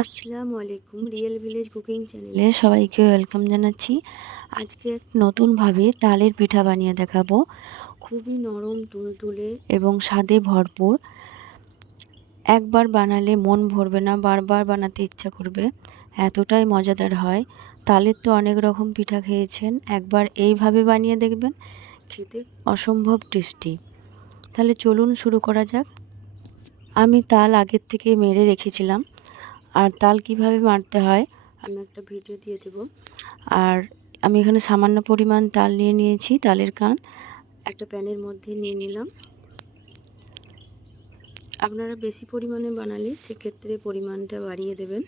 আসসালামু আলাইকুম real village cooking চ্যানেলে সবাইকে ওয়েলকাম জানাচ্ছি। আজকে এক নতুনভাবে তালের পিঠা বানিয়ে দেখাবো। খুবই নরম টুলটুলে এবং স্বাদে ভরপুর। একবার বানালে মন ভরবে না বারবার বানাতে ইচ্ছা করবে। এতটাই মজাদার হয়। তালের তো অনেক রকম পিঠা খেয়েছেন। একবার এইভাবে বানিয়ে দেখবেন খেতে অসম্ভব টেস্টি। তাহলে চলুন শুরু করা যাক। আমি তাল আগের থেকে মেরে রেখেছিলাম। আর তাল কীভাবে মারতে হয় আমি একটা ভিডিও দিয়ে দেব। আর আমি এখানে সামান্য পরিমাণ তাল নিয়ে নিয়েছি তালের কান। একটা প্যানের মধ্যে নিয়ে নিলাম। আপনারা বেশি পরিমাণে বানালে সেক্ষেত্রে পরিমাণটা বাড়িয়ে দেবেন।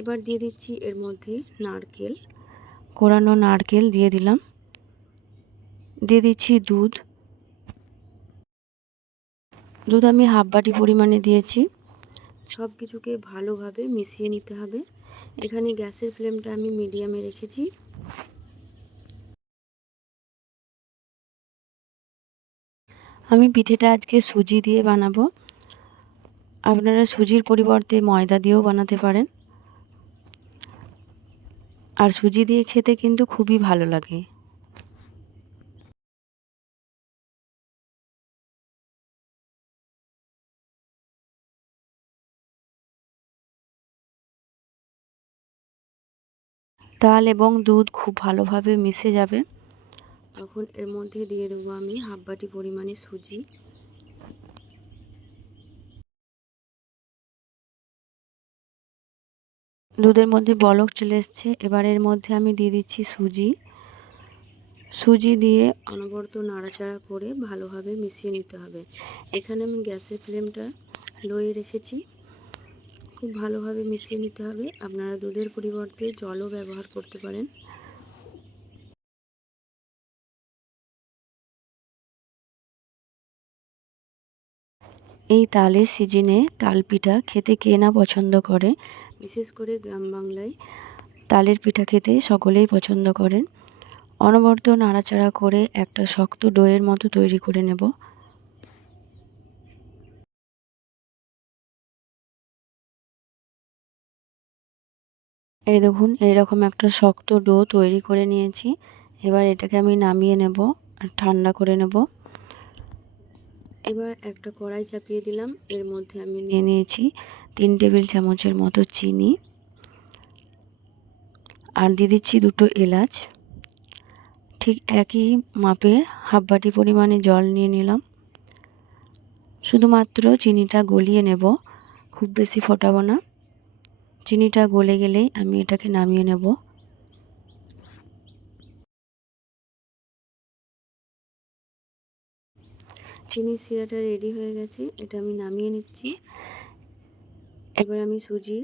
এবার দিয়ে দিচ্ছি এর মধ্যে নারকেল। কোরানো নারকেল দিয়ে দিলাম। দিয়ে দিচ্ছি দুধ। দুধ আমি হাফ বাটি পরিমাণে দিয়েছি। সব কিছুকে ভালোভাবে মিশিয়ে নিতে হবে। এখানে গ্যাসের ফ্লেমটা আমি মিডিয়ামে রেখেছি। আমি পিঠেটা আজকে সুজি দিয়ে বানাবো। আপনারা সুজির পরিবর্তে ময়দা দিয়েও বানাতে পারেন। আর সুজি দিয়ে খেতে কিন্তু খুবই ভালো লাগে। তাল এবং দুধ খুব ভালোভাবে মিশে যাবে। তখন এর মধ্যে দিয়ে দেবো আমি হাফ বাটি পরিমাণে সুজি। দুধের মধ্যে বলক চলে এসছে। এবার এর মধ্যে আমি দিয়ে দিচ্ছি সুজি। সুজি দিয়ে অনবরত নাড়াচাড়া করে ভালোভাবে মিশিয়ে নিতে হবে। এখানে আমি গ্যাসের ফ্লেমটা লোয়ে রেখেছি। খুব ভালোভাবে মিশিয়ে নিতে হবে। আপনারা দুধের পরিবর্তে জলও ব্যবহার করতে পারেন। এই তালের সিজনে তাল পিঠা খেতে কে না পছন্দ করে, বিশেষ করে গ্রাম বাংলায় তালের পিঠা খেতে সকলেই পছন্দ করেন। অনবরত নাড়াচাড়া করে একটা শক্ত ডোয়ের মতো তৈরি করে নেব। এই দেখুন, এইরকম একটা শক্ত ডো তৈরি করে নিয়েছি। এবার এটাকে আমি নামিয়ে নেব আর ঠান্ডা করে নেব। এবার একটা কড়াই চাপিয়ে দিলাম। এর মধ্যে আমি নিয়ে নিয়েছি তিন টেবিল চামচের মতো চিনি আর দিয়ে দিচ্ছি দুটো এলাচ। ঠিক একই মাপের হাফ বাটি পরিমাণে জল নিয়ে নিলাম। শুধুমাত্র চিনিটা গলিয়ে নেব, খুব বেশি ফোটাবো না। চিনিটা গলে গেলেই আমি এটাকে নামিয়ে নেব। চিনি সিরাটা রেডি হয়ে গেছে, এটা আমি নামিয়ে নিচ্ছি। এবার আমি সুজি,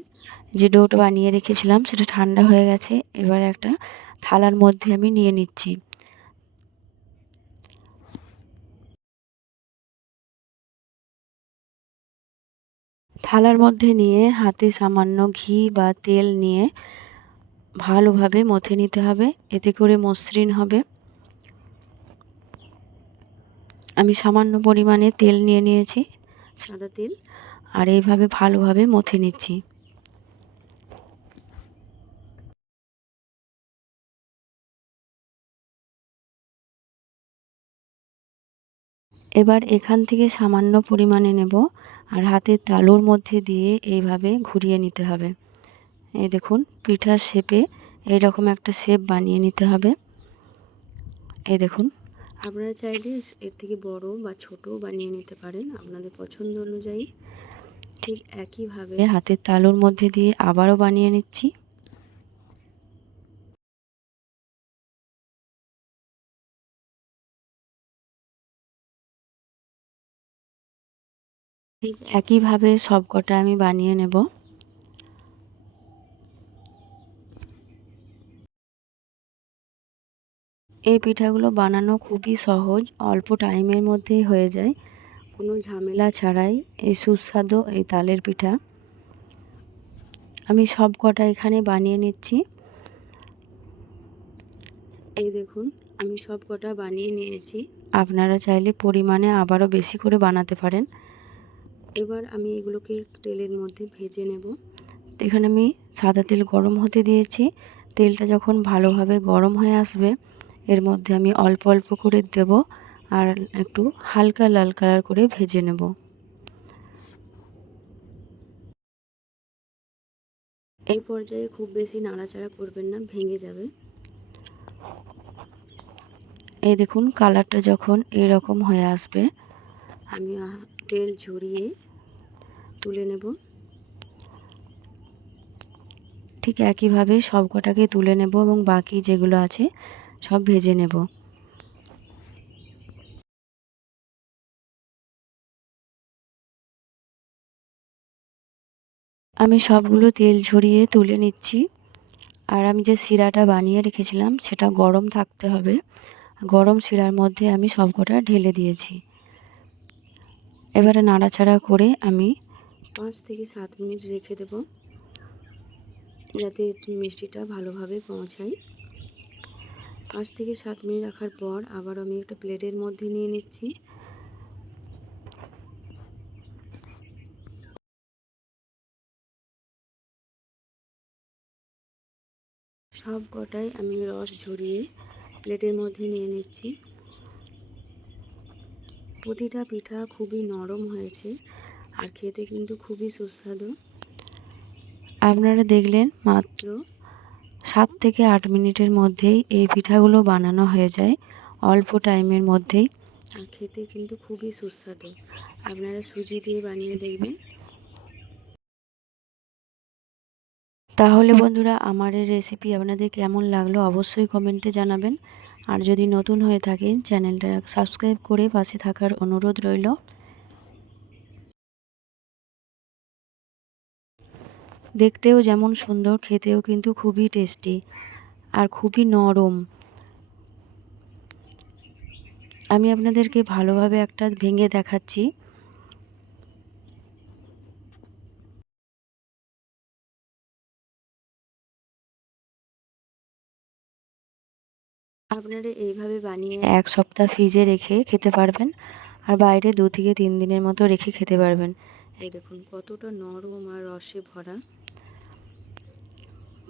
যে ডোটা বানিয়ে রেখেছিলাম সেটা ঠান্ডা হয়ে গেছে, এবার একটা থালার মধ্যে আমি নিয়ে নিচ্ছি। থালার মধ্যে নিয়ে হাতে সামান্য ঘি বা তেল নিয়ে ভালোভাবে মথে নিতে হবে। এতে করে মসৃণ হবে। আমি সামান্য পরিমাণে তেল নিয়ে নিয়েছি, সাদা তেল, আর এইভাবে ভালোভাবে মথে নিচ্ছি। এবার এখান থেকে সামান্য পরিমাণে নেব আর হাতের তালুর মধ্যে দিয়ে এইভাবে ঘুরিয়ে নিতে হবে। এই দেখুন, পিঠার শেপে এইরকম একটা শেপ বানিয়ে নিতে হবে। এই দেখুন, আপনারা চাইলে এর থেকে বড় বা ছোট বানিয়ে নিতে পারেন আপনাদের পছন্দ অনুযায়ী। ঠিক একইভাবে হাতের তালুর মধ্যে দিয়ে আবারও বানিয়ে নিচ্ছি। ঠিক একইভাবে সব কটা আমি বানিয়ে নেব। এই পিঠাগুলো বানানো খুবই সহজ, অল্প টাইমের মধ্যেই হয়ে যায়। কোনো ঝামেলা ছাড়াই এই সুস্বাদু এই তালের পিঠা। আমি সব কটা এখানে বানিয়ে নিচ্ছি। এই দেখুন, আমি সব কটা বানিয়ে নিয়েছি। আপনারা চাইলে পরিমাণে আবারও বেশি করে বানাতে পারেন। এবার আমি এগুলোকে তেলের মধ্যে ভেজে নেব। এখানে আমি সাদা তেল গরম হতে দিয়েছি। তেলটা যখন ভালোভাবে গরম হয়ে আসবে, এর মধ্যে আমি অল্প অল্প করে দেব আর একটু হালকা লাল কালার করে ভেজে নেব। এই পর্যায়ে খুব বেশি নাড়াচাড়া করবেন না, ভেঙে যাবে। এই দেখুন, কালারটা যখন এরকম হয়ে আসবে আমি তেল ঝরিয়ে তুলে নেব। ঠিক একইভাবে সব কটাকে তুলে নেব এবং বাকি যেগুলো আছে সব ভেজে নেব। আমি সবগুলো তেল ঝরিয়ে তুলে নিচ্ছি। আর আমি যে শিরাটা বানিয়ে রেখেছিলাম সেটা গরম থাকতে হবে। গরম শিরার মধ্যে আমি সব কটা ঢেলে দিয়েছি। এবারে নাড়াচাড়া করে আমি পাঁচ থেকে সাত মিনিট রেখে দেব যাতে মিষ্টিটা ভালোভাবে পৌঁছায়। পাঁচ থেকে সাত মিনিট রাখার পর আবার আমি একটা প্লেটের মধ্যে নিয়ে নিচ্ছি। সব কটাই আমি রস ঝরিয়ে প্লেটের মধ্যে নিয়ে নিচ্ছি। প্রতিটা পিঠা খুবই নরম হয়েছে আর খেতে কিন্তু খুবই সুস্বাদু। আপনারা দেখলেন মাত্র সাত থেকে আট মিনিটের মধ্যেই এই পিঠাগুলো বানানো হয়ে যায়, অল্প টাইমের মধ্যেই। আর খেতে কিন্তু খুবই সুস্বাদু। আপনারা সুজি দিয়ে বানিয়ে দেখবেন। তাহলে বন্ধুরা, আমার এই রেসিপি আপনাদের কেমন লাগল অবশ্যই কমেন্টে জানাবেন। আর যদি নতুন হয়ে থাকেন, চ্যানেলটা সাবস্ক্রাইব করে পাশে থাকার অনুরোধ রইল। দেখতেও যেমন সুন্দর, খেতেও কিন্তু খুবই টেস্টি আর খুবই নরম। আমি আপনাদেরকে ভালোভাবে একটা ভেঙে দেখাচ্ছি। আপনারা এইভাবে বানিয়ে এক সপ্তাহ ফ্রিজে রেখে খেতে পারবেন আর বাইরে দু থেকে তিন দিনের মতো রেখে খেতে পারবেন। এই দেখুন কতটা নরম আর রসে ভরা।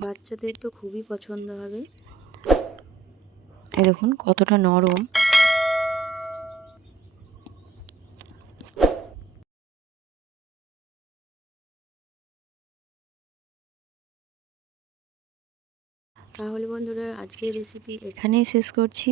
বাচ্চাদের তো খুবই পছন্দ হবে। এই দেখুন কতটা নরম। তাহলে বন্ধুরা আজকের রেসিপি এখানেই শেষ করছি।